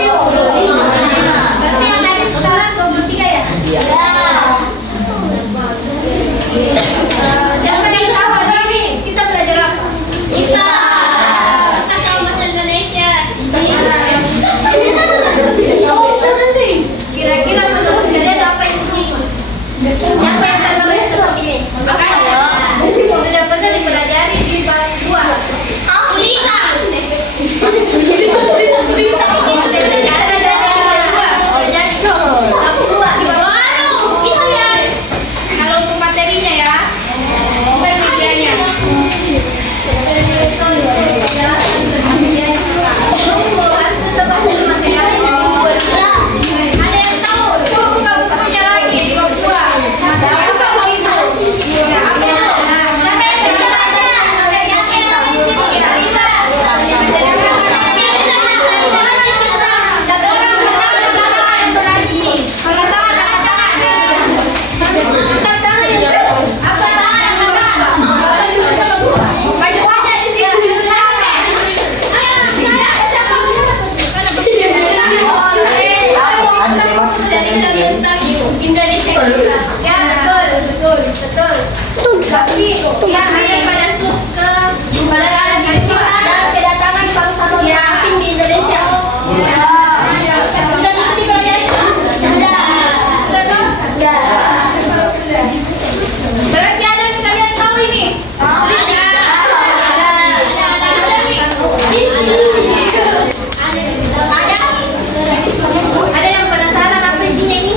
Berarti yang dari sekarang 23 ya? Iya. Siapa yang tahu hari ini kita belajar apa? Kita tahu bahasa Indonesia. Kira-kira menurut kalian apa isinya? Siapa yang tertarik seperti ini? Makanya sudah pernah dipelajari di bab 2. Kalau untuk materinya ya, bukan medianya. Ada yang tahu? Coba buka bukunya lagi di bab 2. Betul. Tapi yang hanya pada kedatangan bangsa asing di Indonesia. Sudah dipelajari? Sudah. Berarti ada yang kalian tahu ini? Ada yang penasaran apa isinya ini?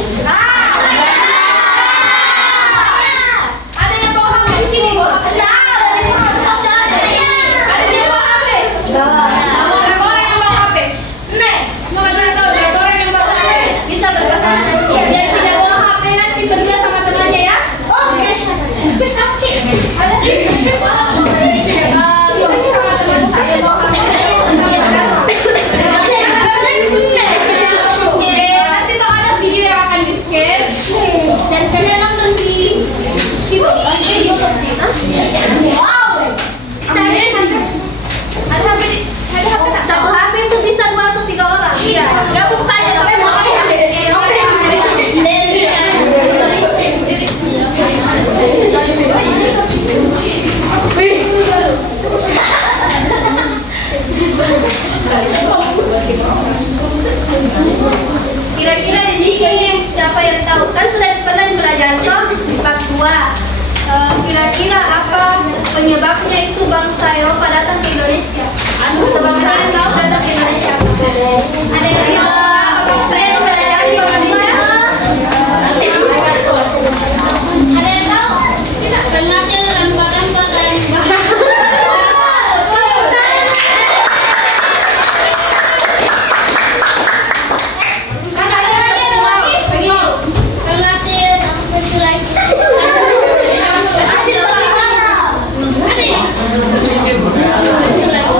Ada yang bawa HP di sini, bawa HP. Ada yang bawa HP? Berapa orang yang bawa HP? Nek, mau tahu berapa orang yang bawa HP? Bisa berpasangan nanti. Yang tidak bawa HP nanti berdua sama temannya ya? Oke. Ada? Bisa sama teman saya bawa HP. Nanti tuh ada video yang akan di-share dan kalian nonton di situ di YouTube. Wow. Ada HP tak? Satu HP itu bisa 2 atau 3 orang. Iya. Gabung saja sampai mau Kira-kira di sini siapa yang tahu? Kan sudah pernah dipelajari di bab 2. Kira-kira apa penyebabnya itu bangsa Eropa datang ke Indonesia? Atau bangsa yang tahu datang ke Indonesia? Ada yang tahu apa bangsa Eropa datang ke Indonesia? Ada yang tahu? Tengahnya lembaran-lembaran.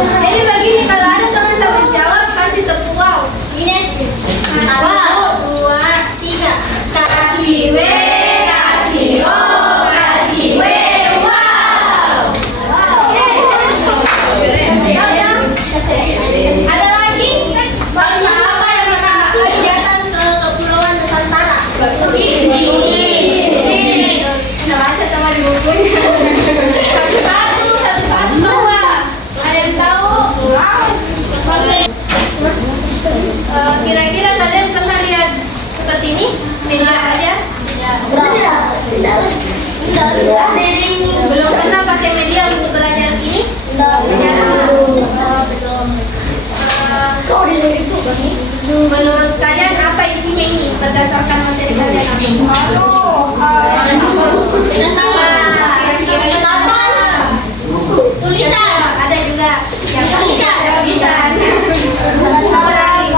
Jadi begini, kalau ada teman-teman jawab kasih tepuk wow. Ini 1, 2, 3. Kasih W, kasih O, kasih W, wow. Ada lagi? Bangsa apa yang datang ke Kepulauan Nusantara? Portugis. Kita baca sama di bukunya. Satu-satu bawa. Ada yang tahu? Kira-kira kalian pernah lihat seperti ini? Media aja? Belum pernah pakai media untuk belajar ini? Menurut kalian apa isinya ini berdasarkan materi kalian? Tulisan. Ada juga yang tulisan. Apa lagi?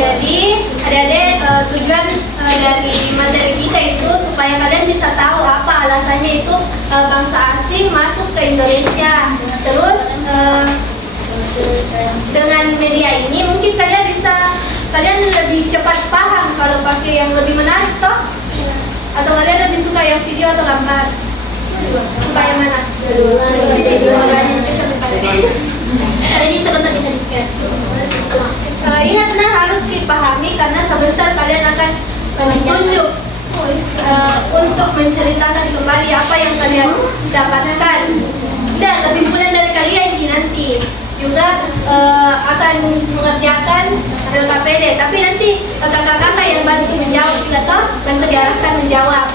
Jadi adik-adik tujuan dari materi kita itu supaya kalian bisa tahu apa alasannya itu bangsa asing masuk ke Indonesia. Terus dengan media ini mungkin kalian lebih cepat paham kalau pakai yang lebih menarik toh? Atau kalian lebih suka yang video atau gambar? Suka yang mana? Ini sebentar bisa di-sketch. Ingatlah harus dipahami karena sebentar kalian akan ditunjuk untuk menceritakan kembali apa yang kalian dapatkan. Dan kesimpulan dari kalian ini nanti juga akan mengerjakan LKPD. Tapi nanti kakak-kakak yang bantu menjawab juga toh, dan diarahkan menjawab.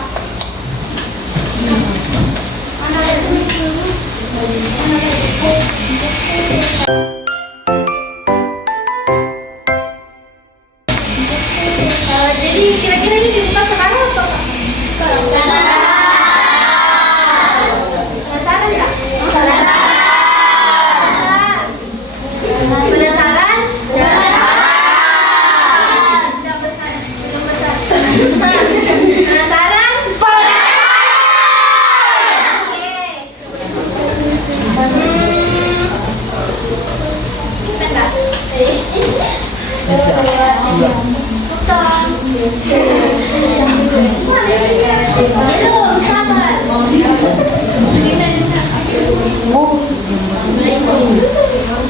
Jadi kira-kira ini dibuka sekarang atau sekarang? Penasaran nggak? Penasaran? Penasaran?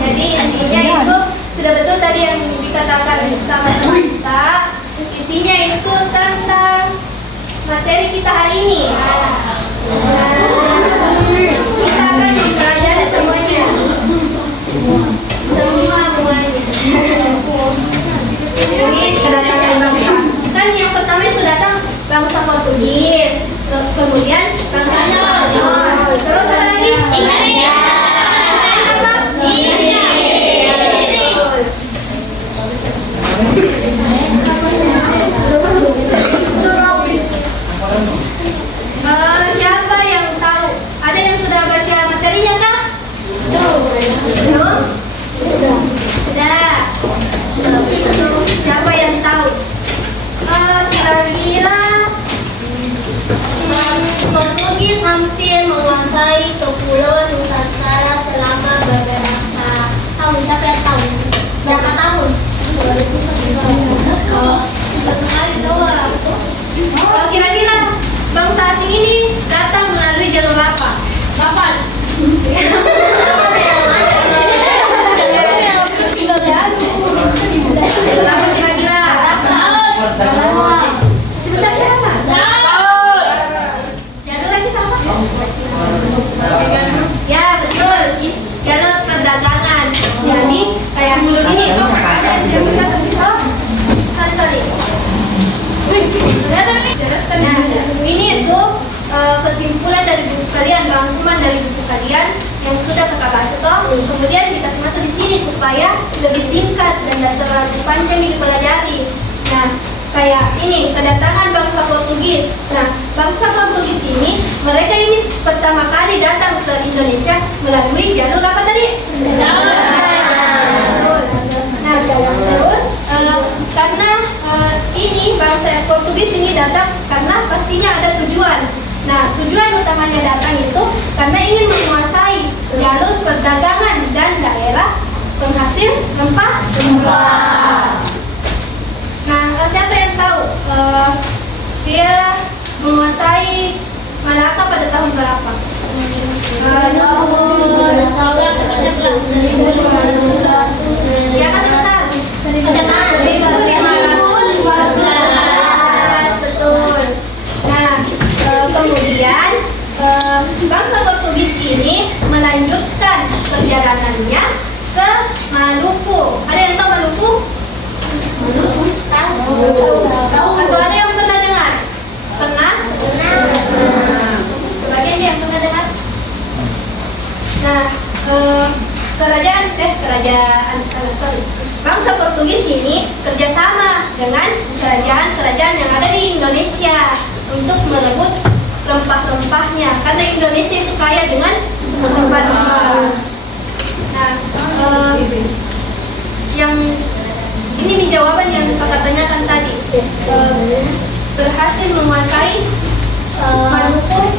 Jadi intinya itu sudah betul tadi yang dikatakan sama teman kita. Isinya itu tentang materi kita hari ini. Kita akan mempelajari semuanya. Ini kedatangan bangsa. Kan yang pertama itu datang bangsa Portugis, kemudian bangsa Spanyol, terus apa lagi? Siapa yang tahu? Ada yang sudah baca materinya kah? Belum? Sudah. Siapa yang tahu? Kira-kira Portugis hampir menguasai Kepulauan Nusantara selama beberapa tahun. Siapa yang tahu? Berapa tahun? sekali doang. Kira-kira bangsa asing ini datang melalui jalur apa? Kapan? Berapa kira-kira? Sebesar berapa? Jalur lagi apa? Ya betul, jalur perdagangan. Jadi kayak ini tuh ada yang bisa terpisah. Sorry. Nah, ini itu kesimpulan dari buku kalian, rangkuman dari buku kalian yang sudah kakak baca toh. Kemudian dikasih masuk di sini supaya lebih singkat dan tidak terlalu panjang dipelajari. Nah, kayak ini kedatangan bangsa Portugis. Nah, bangsa Portugis ini mereka ini pertama kali datang ke Indonesia melalui jalur apa tadi? Betul. Nah, terus karena ini bangsa Portugis ini datang karena pastinya ada tujuan. Nah, tujuan utamanya datang itu karena ingin menguasai jalur perdagangan dan daerah penghasil rempah. Nah, siapa yang tahu dia menguasai Malaka pada tahun berapa? Ya, kasih besar. 1514. Betul. Nah, kemudian bangsa Portugis ini melanjutkan perjalanannya ke Maluku. Ada yang tahu Maluku? Tahu. Atau ada yang pernah dengar? Pernah? Sebagian yang pernah dengar. Nah, bangsa Portugis ini kerjasama dengan kerajaan-kerajaan yang ada di Indonesia untuk merebut rempah-rempahnya karena Indonesia itu kaya dengan rempah-rempah. Nah, yang ini jawaban yang kakak tanyakan tadi, berhasil menguasai Maluku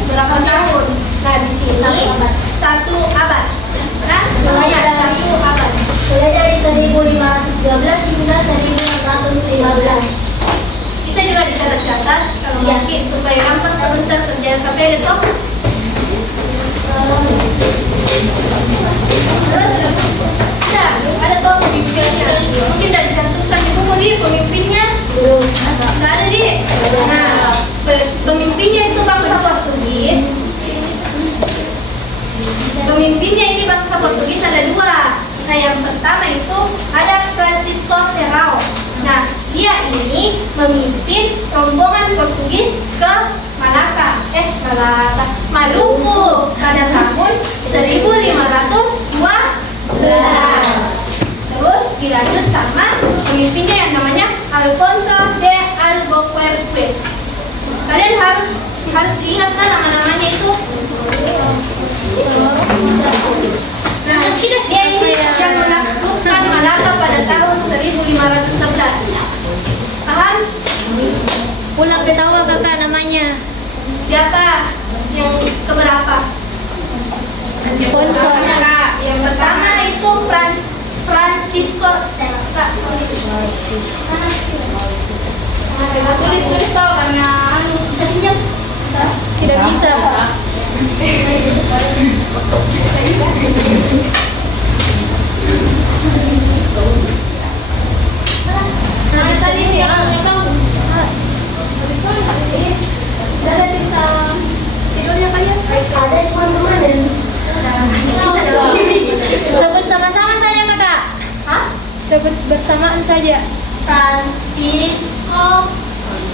1512 hingga 1615. Bisa juga dicatat-catat kalau Iya. mungkin supaya gampang sebentar kerjaan KP ada toh. Terus ada toh pemimpinnya. Mungkin tidak dicantumkan di buku di pemimpinnya. Nggak ada di. Nah, pemimpinnya itu bangsa Portugis. Pemimpinnya ini bangsa Portugis ada dua. Nah, yang pertama itu ada Francisco Serrao. Nah, dia ini memimpin rombongan Portugis ke Maluku pada tahun 1512. Terus dilanjut sama pemimpinnya yang namanya Alfonso de Albuquerque. Kalian harus ingat kan nama-namanya itu. Nah, dia ini yang menaklukkan Malaka pada tahun 1511. Paham? Ulang ketawa kakak namanya. Siapa yang keberapa? Sponsor. Yang pertama itu Francisco Serrao. Tulis tahu karena bisa pinjam. Tidak bisa Pak. Nah, tadi ini ada tidurnya kalian? Ada teman-teman dan sebut sama-sama saja kakak. Hah? Sebut bersamaan saja. Francisco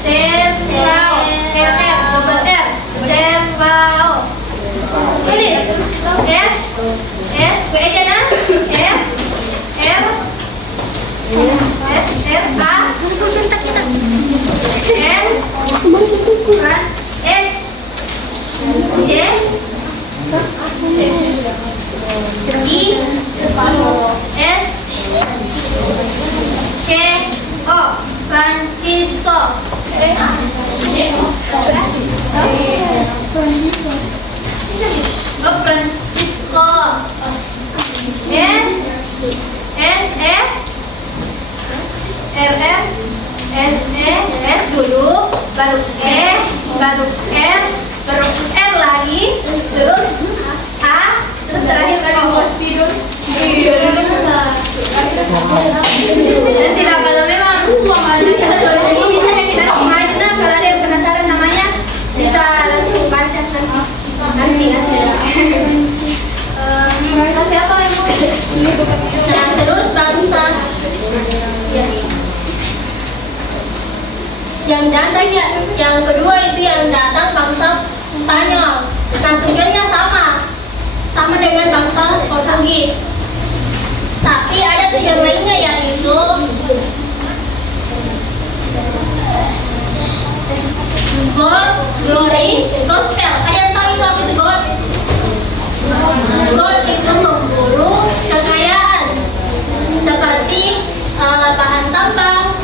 Serrao. Double R. Serrao. Tulis. Gue aja nah. Francisco. Francisco. S dulu, baru baru R, baru R lagi, terus A, terus terakhir dan tidak kalau memang kita tulis ini bisa ya kita main. Nah, kalau ada yang penasaran namanya bisa langsung baca nanti hasilnya. Siapa yang mau? Nah, terus bangsa yang datang yang kedua itu yang datang bangsa Spanyol. Nah, tujuannya sama dengan bangsa Portugis. Tapi ada tujuan lainnya yaitu gold, glory, gospel. Ada yang tahu itu apa itu gold? Gold itu memburu kekayaan seperti bahan tambang,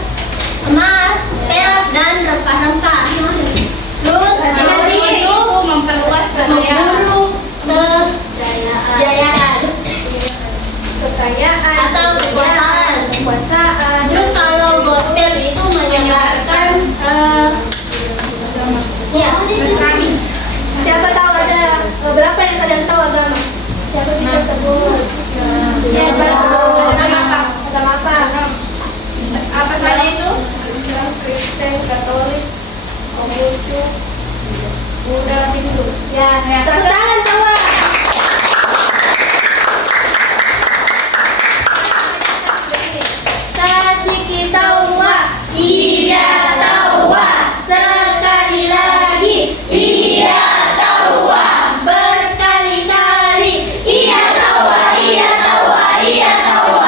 emas, perak, dan rempah-rempah. Terus glory itu memperluas memburu kekayaan atau kekuasaan. Terus kalau gospel itu menyebarkan ya. Siapa tahu ada beberapa yang kalian tahu agama? Siapa bisa sebut? Ya, Agama apa? Apa saja itu? Islam, Kristen, Katolik, Konghucu, Buddha, Hindu. Ya, terus tangan semua. Kasih kita iya tahu sekali lagi iya tahu berkali-kali iya tahu iya tahu iya tahu.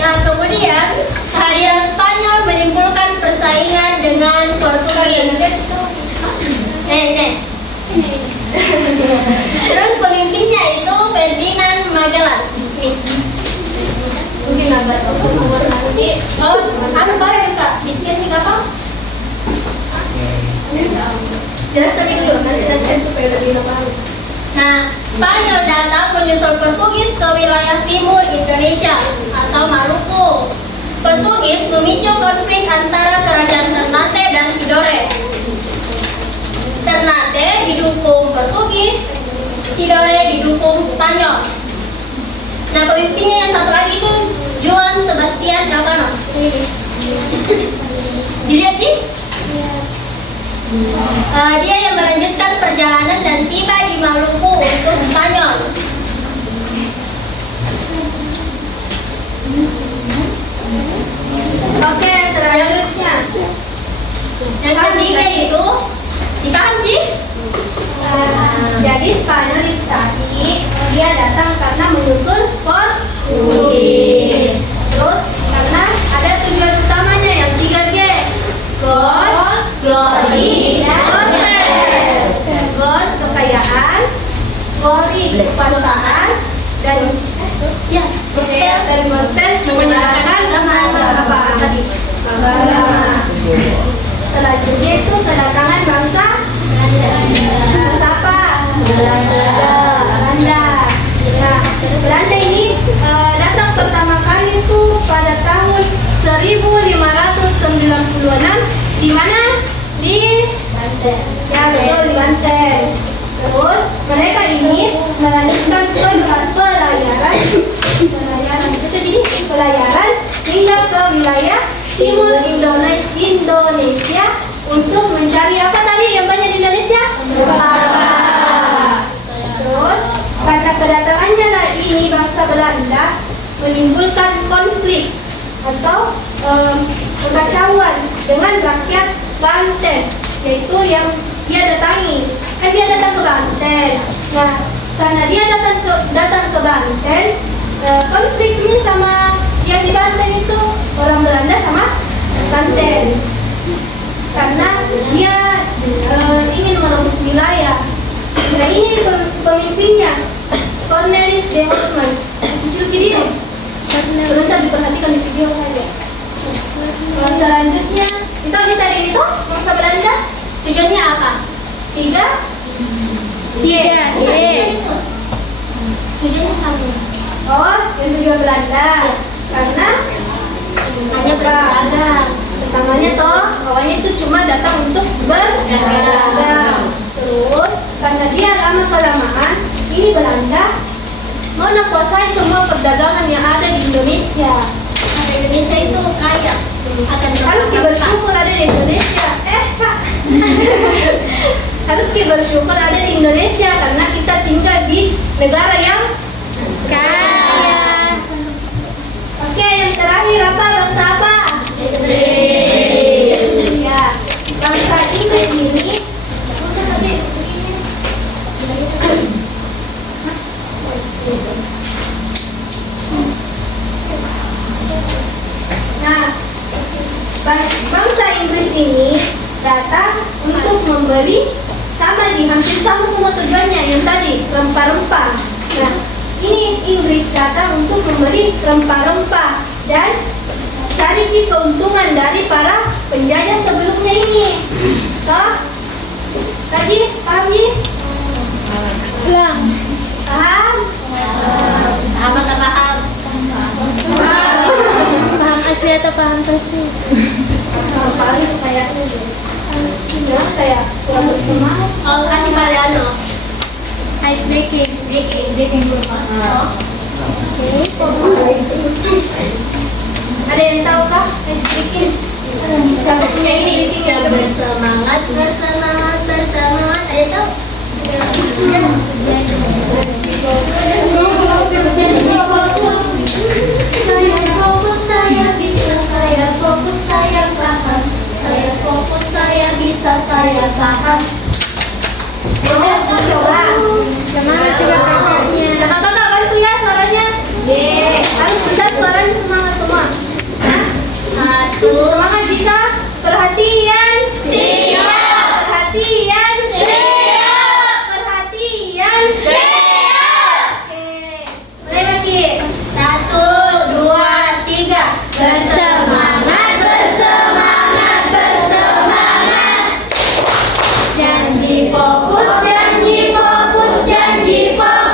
Nah, kemudian kehadiran Spanyol menimbulkan persaingan dengan Portugis. Terus pemimpinnya itu Ferdinand Magellan. Mungkin agak susah nanti. Oh, apa barang kak? Biskuit apa? Jelaskan dulu, nanti jelaskan supaya lebih paham. Nah, Spanyol datang menyusul Portugis ke wilayah timur Indonesia atau Maluku. Portugis memicu konflik antara kerajaan Ternate dan Tidore. Ternate didukung Portugis, Tidore didukung Spanyol. Nah, pemimpinnya yang satu lagi itu Juan Sebastian Elcano. Dilihat sih? Dia yang melanjutkan perjalanan dan tiba di Maluku untuk Spanyol. Oke, selanjutnya. Yang ketiga itu dipaham sih? Jadi Spanyol itu tadi dia datang karena menyusul Portugis. Terus karena ada tujuan utamanya yang 3G. Gold, glory, gospel. Gold kekayaan, glory kekuasaan, dan Ya, gospel. dan gospel menyatakan apa tadi? Agama. Selanjutnya itu kedatangan bangsa apa? Belanda. Nah, Belanda ini datang pertama kali itu pada tahun 1596 di mana? Di Banten. Ya betul, di Banten. Terus mereka ini melanjutkan pelayaran hingga ke wilayah timur Indonesia untuk mencari apa tadi yang banyak di Indonesia? Kelapa. Terus karena kedatangannya ini bangsa Belanda menimbulkan konflik atau kekacauan dengan rakyat Banten, yaitu yang dia datangi. Kan dia datang ke Banten. Nah, karena dia datang ke Banten, konfliknya sama yang di Banten itu orang Belanda sama Banten. Karena dia ingin merebut wilayah. Nah, ini pemimpinnya Cornelis de Houtman. Disuruh video. Sebentar diperhatikan di video saja. Selanjutnya, kita tadi itu bangsa Belanda. Tujuannya apa? 3 Tujuannya sama. Oh, yang tujuan Belanda. Karena Hanya berdagang. pertamanya toh awalnya itu cuma datang untuk berdagang. Terus karena dia lama kelamaan ini Belanda menguasai semua perdagangan yang ada di Indonesia. Karena Indonesia itu kaya akan Harus bersyukur ada di Indonesia. Pak. Harus bersyukur ada di Indonesia karena kita tinggal di negara yang kaya. Oke, yang terakhir apa? Bangsa apa? Inggris. Ya, bangsa Inggris ini. Nah, bangsa Inggris ini datang untuk membeli hampir sama semua tujuannya yang tadi rempah-rempah. Nah, ini Inggris datang untuk membeli rempah-rempah dan cari keuntungan dari para penjajah sebelumnya ini. Toh? Tadi paham Ji? Belum. Paham? Paham atau paham? Paham asli atau paham palsu? Palsu kayaknya. Kayak kurang bersemangat. Oh, kasih Mariano. Ice breaking dulu Pak. Ada yang tahu kah? Ice breaking? Siapa punya ice breaking yang Bersemangat. Ada yang tahu? Saya bisa, saya fokus, saya tahan. Saya fokus, saya bisa, saya tahan. Coba. Semangat juga belajarnya. Kakak-kakak bantu ya suaranya. Harus besar suaranya semangat semua. Satu. Semangat Jika. Perhatian. Siap. Perhatian. Siap. Perhatian. Siap. Oke. Mulai lagi. 1, 2, 3. Bersemangat, bersemangat, bersemangat. Janji Fokus, janji fokus, janji fokus.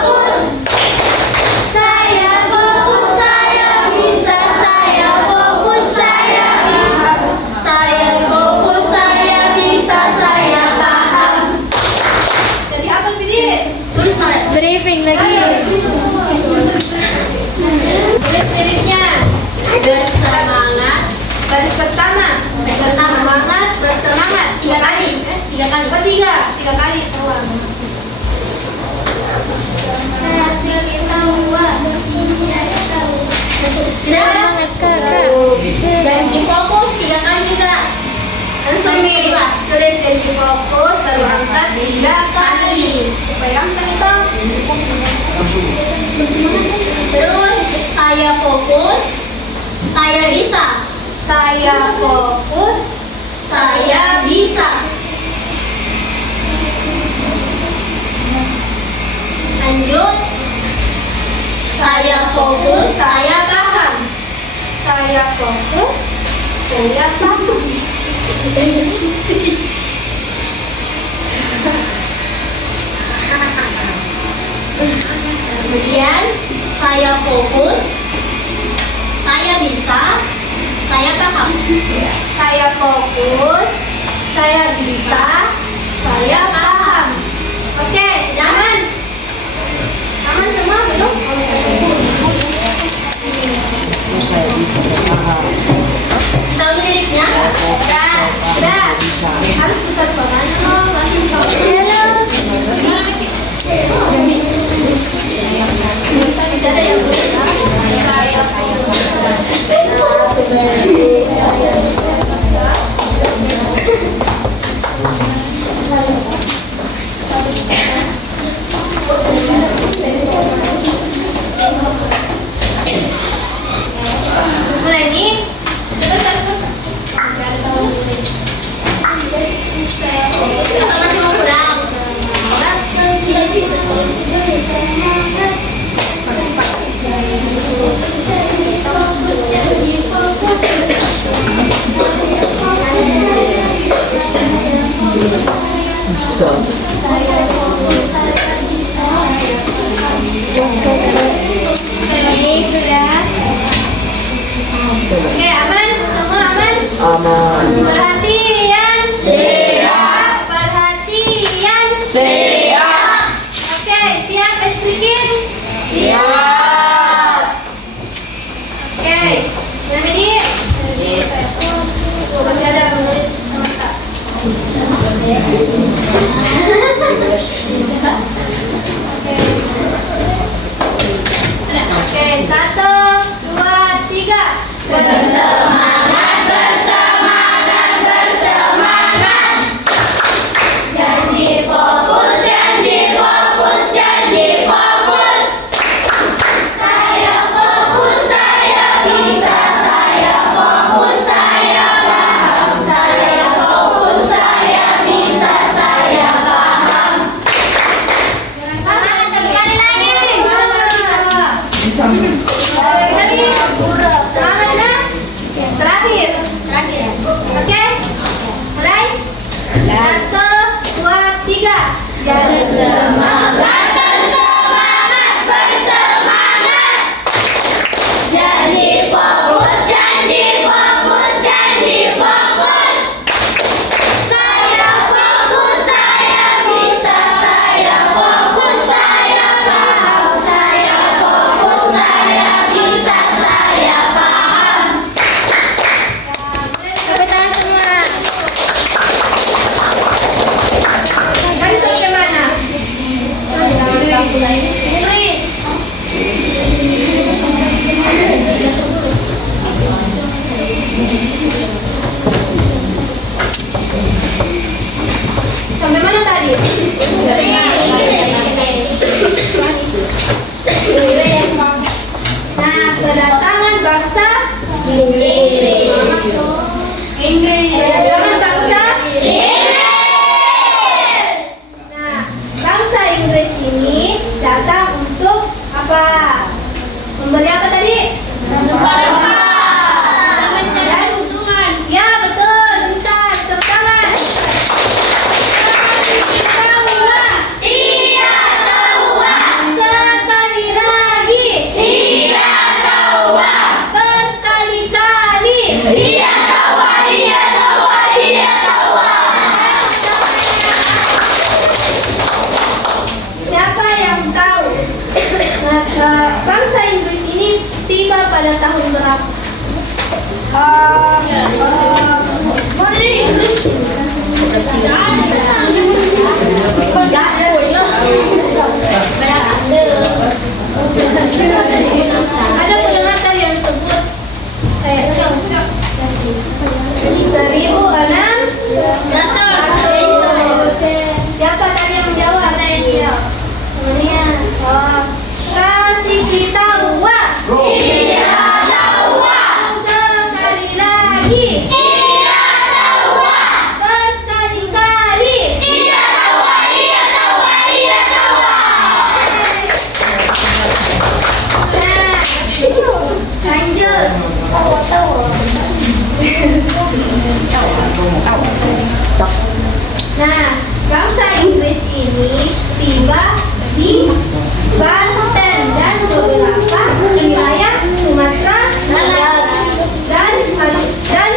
nih, tulis janji fokus, lalu angkat 3 kali. Supaya angkat bang. Terus saya fokus, saya bisa. Saya fokus, Saya bisa. Lanjut. Saya fokus, saya paham. saya fokus, saya paham. Kemudian saya fokus, saya bisa, saya paham. Saya fokus, saya bisa, saya paham. Oke, Jangan. aman semua belum? Tahu liriknya? Udah. Harus bisa banget loh, langsung tahu. Bisa ada yang belum? Saya mulai nih. Terus. Nah, bangsa Inggris ini tiba di Banten dan beberapa wilayah Sumatera dan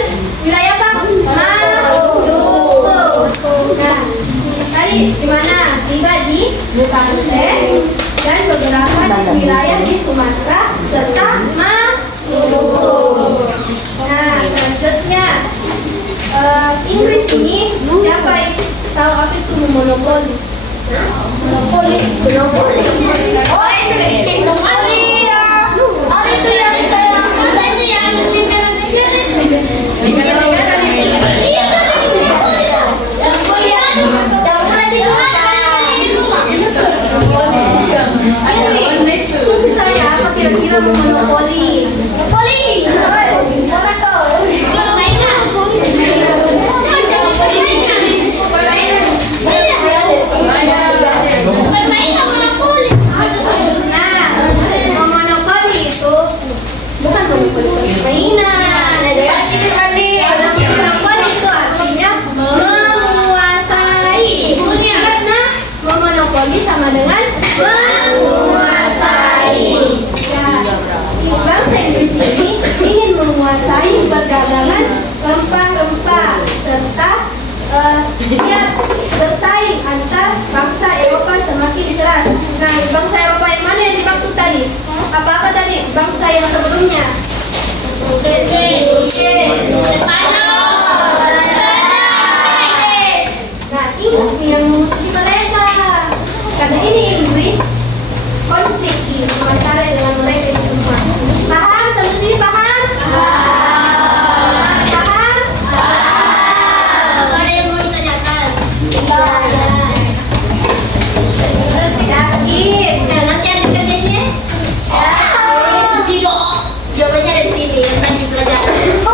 wilayah apa? Maluku. Nah, tadi di mana? Tiba di Banten dan beberapa wilayah di Sumatera serta Maluku. Nah, selanjutnya Inggris ini siapa yang tahu apa itu monopoli? Monopoli. Oh, itu itu yang kayak apa itu yang Diskusi saya apa kira-kira monopoli? Monopoli. Monaco. Nah, monopoli itu bukan monopoli permainan. Monopoli itu artinya menguasai. Karena monopoli sama dengan menguasai. Ya, bangsa Inggris ini ingin menguasai perdagangan rempah-rempah serta dia bersaing antar bangsa Eropa semakin keras. Nah, bangsa Eropa yang mana yang dimaksud tadi? Apa-apa tadi? Bangsa yang sebelumnya? Nah, Inggris yang memusuhi mereka. Karena ini Inggris konflik di masalah dengan mereka itu semua. Paham? Sampai sini paham? Paham? ada yang mau ditanyakan? Yakin? Nanti ada kerjanya? Tidak. Jawabannya ada di sini, nanti dipelajari.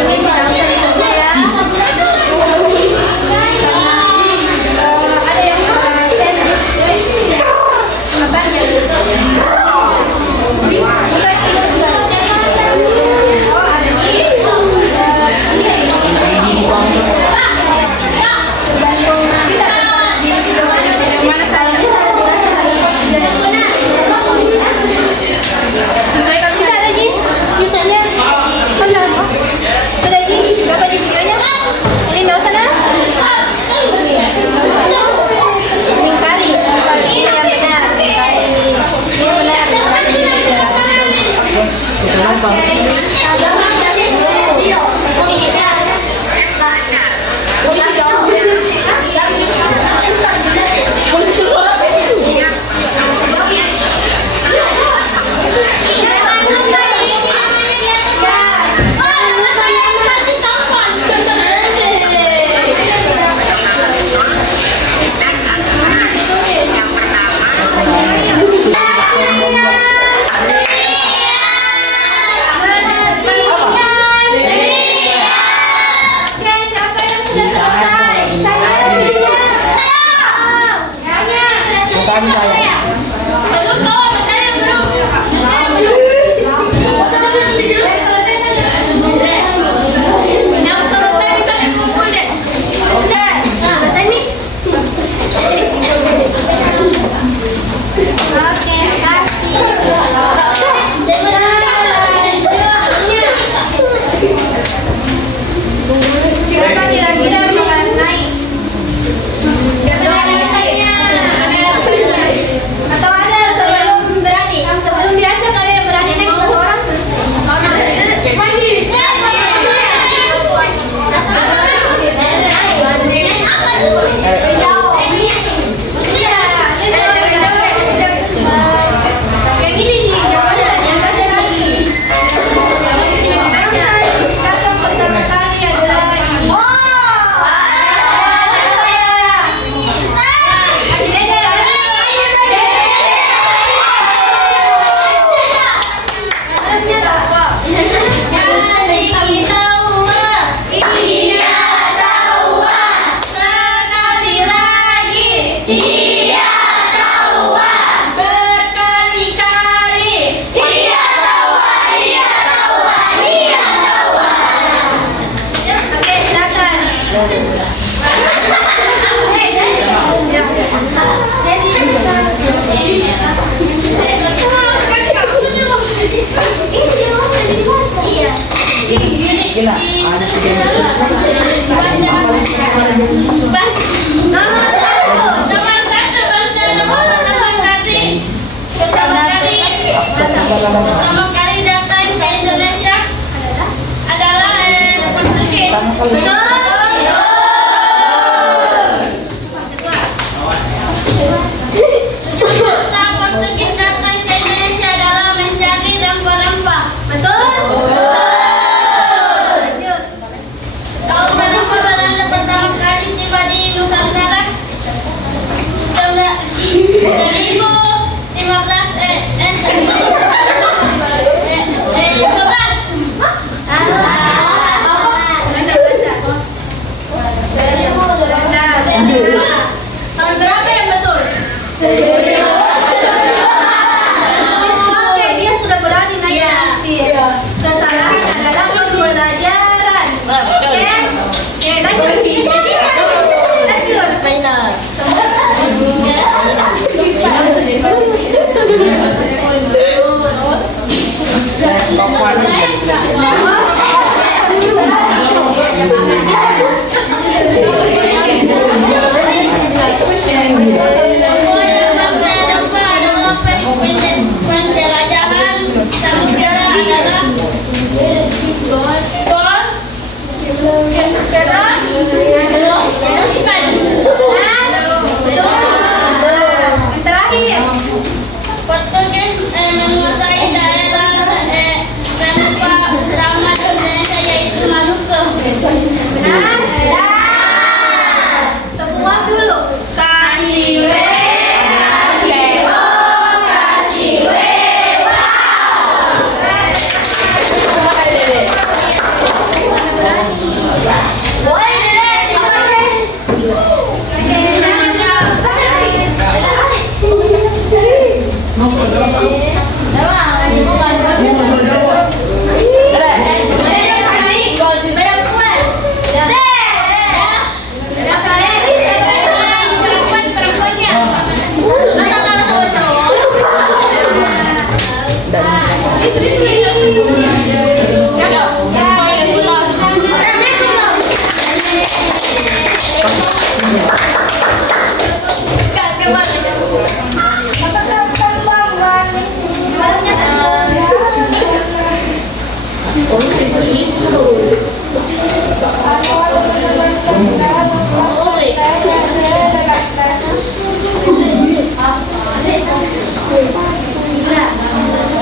Ini tidak bisa dicoba ya. Karena ada yang salah channel. Abang ya. Bukan tidak bisa. Oh, ada ini. Mana saya? Sesuaikan kita ada di YouTube-nya. Kenapa? Sudah di berapa di videonya? Ini nggak usah dah. Lingkari, ini yang benar. Lingkari, ini benar.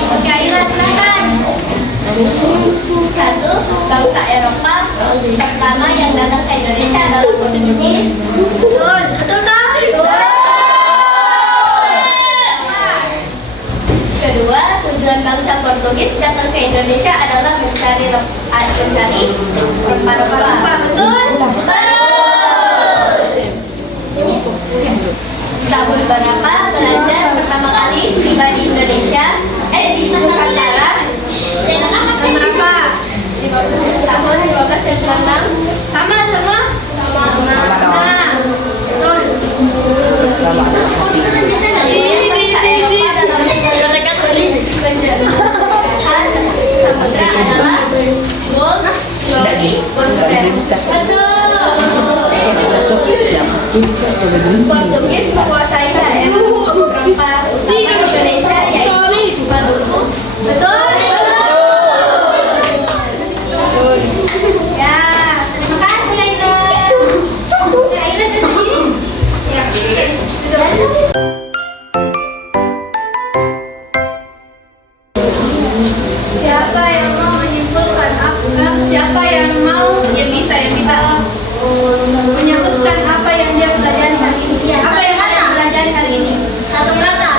Oke, Aila silakan. Satu, bangsa Eropa pertama yang datang ke Indonesia adalah Portugis. Betul, betul tak? Kedua, tujuan bangsa Portugis datang ke Indonesia adalah mencari rempah-rempah. Betul? Tahun berapa Belanda pertama kali tiba di Indonesia? Di Nusantara? Tahun berapa? Tahun 1596. Sama semua? Nah, betul. Sebelum bangsa Eropa dalam penjajahan samudra adalah Gold, Glory, Bosphorus. Portugis menguasai daerah rempah utama Indonesia yaitu Maluku. Betul? Ya, terima kasih Aina. Ya, Aina jadi. Ya, siapa yang mau menyimpulkan siapa yang mau yang bisa menyebutkan apa yang dia pelajari hari ini? Ya, Apa yang ada pelajari hari ini? Satu kata.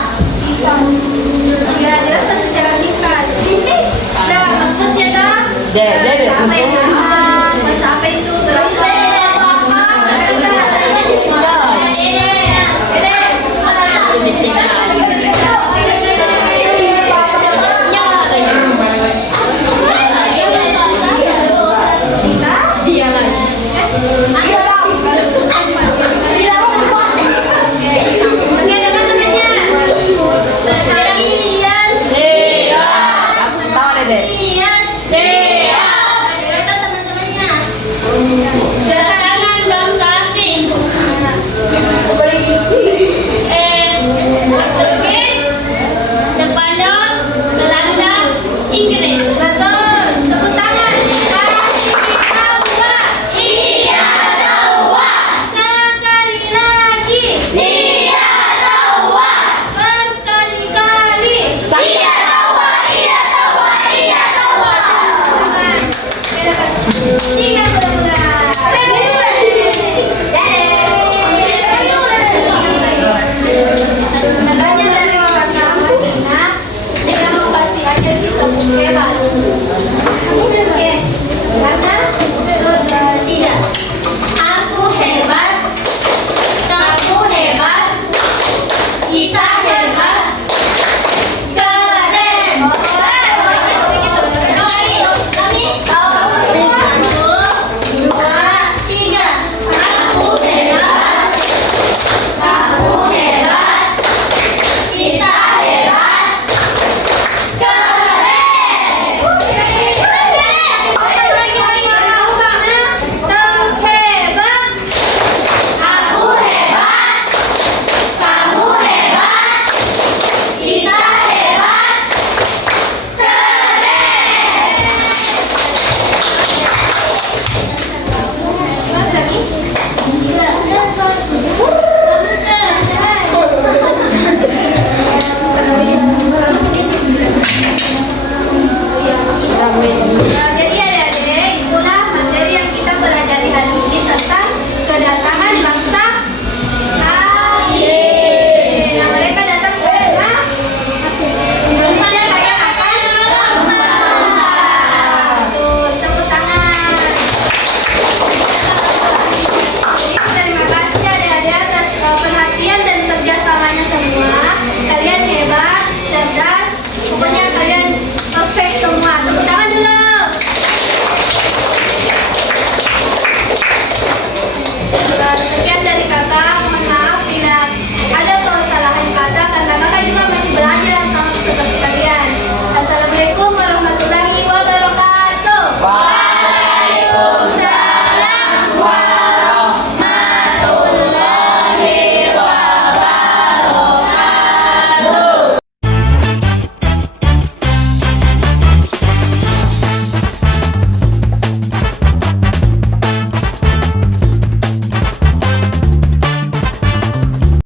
Ya, jelaskan secara singkat. Nah, maksudnya dah. Jadi, Apa yang apa? Bahasa apa itu? Berapa? Inggris.